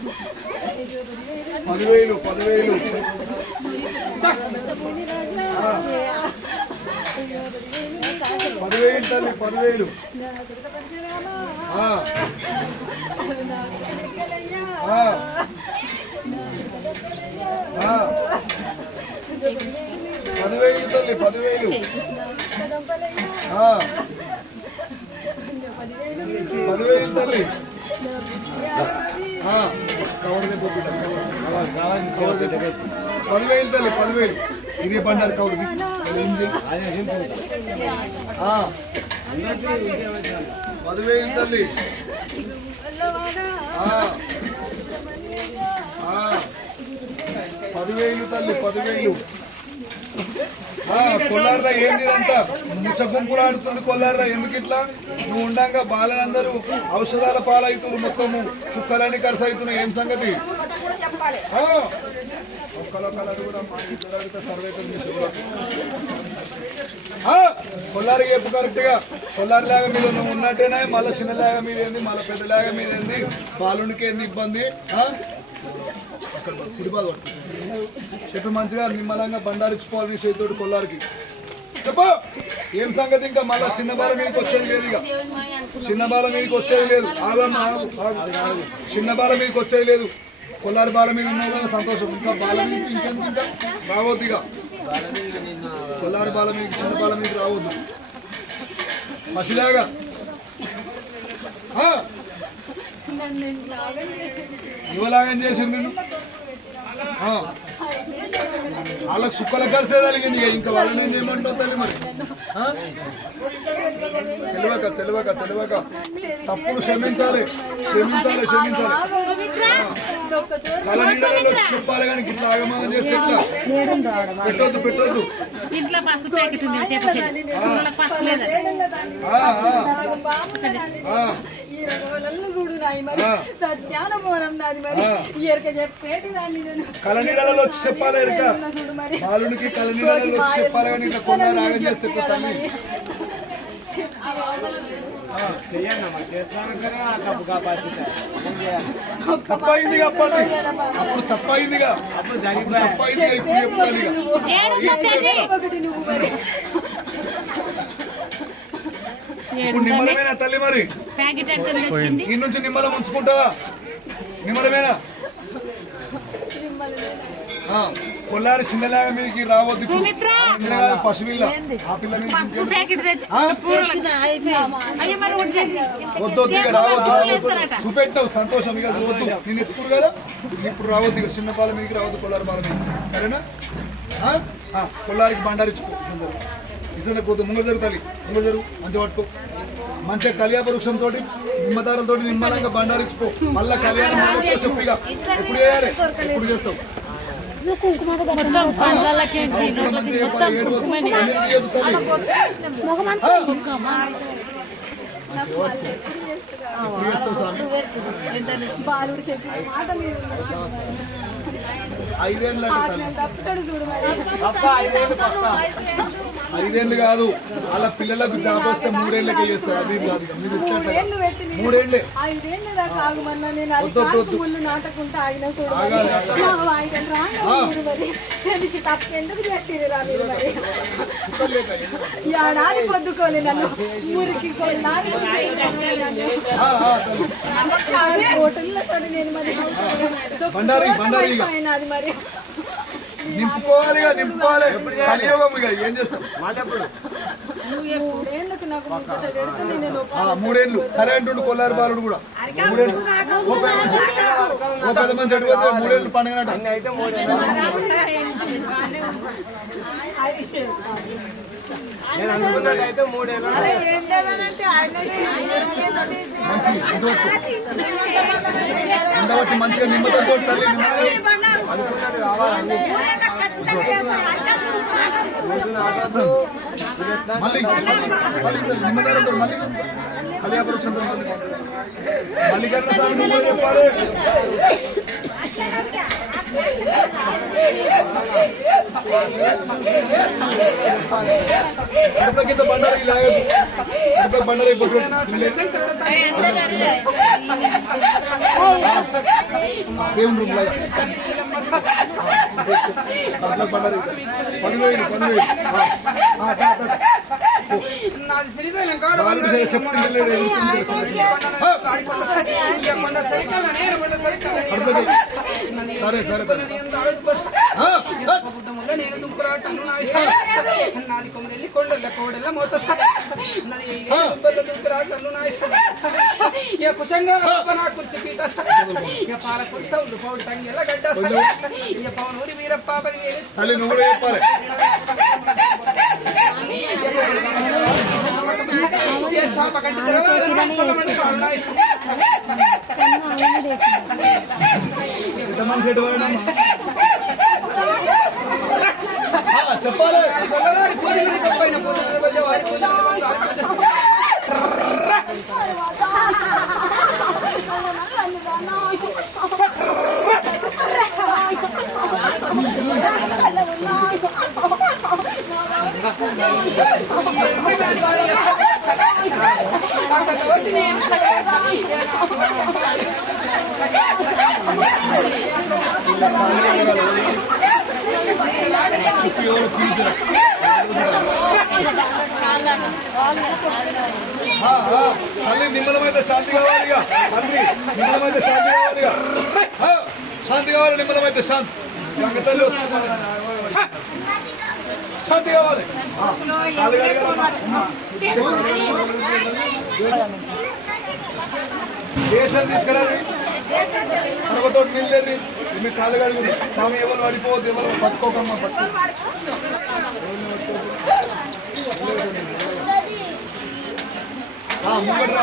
10,000 10,000 తల్లి 10,000 తల్లి 10,000 10,000 తల్లి కవర్ 10,000 తల్లి 10,000 ఇది బండారు కవర్ 10,000 తల్లి 10,000 తల్లి 10,000 కొల్లార్రా ఏంది అంతా ముచ్చ గుంపులు ఆడుతుంది కొల్లార్రా ఎందుకు ఇట్లా నువ్వు ఉండంగా బాలనందరూ ఔషధాల పాలవుతున్నారు మొత్తము సుక్కలన్నీ ఖర్చు అవుతున్నాయి ఏం సంగతి కొల్లారి చెప్పు కరెక్ట్ గా కొల్లారి లాగా మీద నువ్వు ఉన్నట్టేనా మళ్ళీ చిన్నలాగా మీద ఏంది మళ్ళీ పెద్దలాగా మీద ఏంది బాలునికి ఏంది ఇబ్బంది అక్కడ కుడిపాలు చెప్పి మంచిగా నిమ్మలంగా బండారిచ్చిపోవాలి నీ చేతితోటి కొల్లారికి చెప్పు ఏం సంగతి ఇంకా మళ్ళీ చిన్న బాల మీదకి వచ్చేది లేదు ఇక చిన్న బాల మీదకి వచ్చేది లేదు చిన్న బాల మీదకి వచ్చేది లేదు కొల్లారి బాల మీద ఉన్నావు కదా సంతోషం ఇంకా బాల మీద ఇంకెందుకు ఇంకా రావద్దు ఇక కొల్లారి బాల మీద చిన్న బాల మీద రావద్దు పసిలాగా ఇవ్వలాగని చేసింది నేను వాళ్ళకి సుక్కల ఖర్చే కలిగింది ఇంకా వాళ్ళని ఏమంటావు తల్లి మరి తెలియక తప్పుడు క్షమించాలి కళ నీడలలో చెప్పాలి కానీ ఇట్లా ఆగమాగం చేస్తే ఎట్లా పెట్టొద్దు కళనీడలలో వచ్చి చెప్పాలి ఎరుక బాలునికి కళనీడలలో వచ్చి చెప్పాలి కానీ ఇట్లా కొండ రాగం చేస్తే తప్పయిందిగా అప్పుడు తప్పయిందిగా ఇప్పుడు నిమ్మలమేనా తల్లి మరి ఈ నుంచి నిమ్మలం ఉంచుకుంటావా నిమ్మలమేనా కొల్లారి చిన్నలాగా మీదకి రావద్దు పశువిల్ల ఆ పిల్ల వద్దు రావద్దు చూపెట్టావు సంతోషం ఇక వద్దు నేను ఎత్తుకురు కదా ఇప్పుడు రావద్దు ఇక చిన్న పాల మీదకి రావద్దు కొల్లారి పాల మీద సరేనా కొల్లారికి బండారిచ్చుకో ఇసందరు పోతు ముంగ జరుగుతాయి ముంగ జరుగు మంచిగా పట్టుకో మంచిగా కళ్యాణ వృక్షంతో నిమ్మదారులతో నిమ్మలంగా బండారిచ్చిపో మళ్ళా కళ్యాణం చెప్పిగా ఎప్పుడు చేయాలి ఎప్పుడు చేస్తావు ఐదేళ్ళు కాదు అలా పిల్లలకు జాబ్ వస్తే 3 ఏళ్ళకే చేస్తారు అది కాదు మీరు 3 ఏళ్ళే ఏడాది పొద్దుకోలే నన్ను ఊరికి నేను మరి నింపుకోవాలి కలియోగం ఇక ఏం చేస్తాం మాటప్పుడు 3 ఏళ్ళు సరే అంటుండు కొల్లారి బాలుడు కూడా 3 ఏళ్ళు పెద్ద మంచి అడుగు 3 ఏళ్ళు పండుగ అయితే 3 ఏళ్ళు నేను అనుకున్నట్టయితే 3 ఏళ్ళు మంచి మంచిగా నిమ్మతో తల్లి అనుకున్నట్టు రావాలని మళ్ళీ నిమ్మదారంతో మళ్ళీ కళ్యాణపురం మల్లికార్జున స్వామి చెప్పాలి కింద బండారి బండారి దేవుని రూమ్ లో అట్లా పడ్డది 10,000 నాది శ్రీశైలం కాడ సరే సరే నేను దుంకురాటను నాది కొమ్మరెల్లి కొండల కోడెల మోత నాది దుంకురాటను ఇక కుశంగా నా కుర్చి పీట ఇక పాల కుర్చీ సౌండ్ పౌడు తంగెల గడ్డ ఇక పవనూరి వీరప్ప 10,000 నువ్వు కూడా చెప్పాలి ఏ శాప కంటి తెరవాలి చెప్పాలి చెప్పి ఎవరు తల్లి నిమ్మలమైతే శాంతి కావాలిగా తండ్రి నిమ్మలమైతే శాంతి కావాలిగా శాంతి కావాలి నిమ్మలమైతే శాంతి తల్లి వస్తుంది శాంతి కావాలి దేశం తీసుకురాలి సర్వతో నిల్లేరి మీ కాళ్ళు కడుగుని స్వామి ఎవరు పడిపోవద్దు ఎవరు పట్టుకోకమ్మా పట్టుకో ముంగట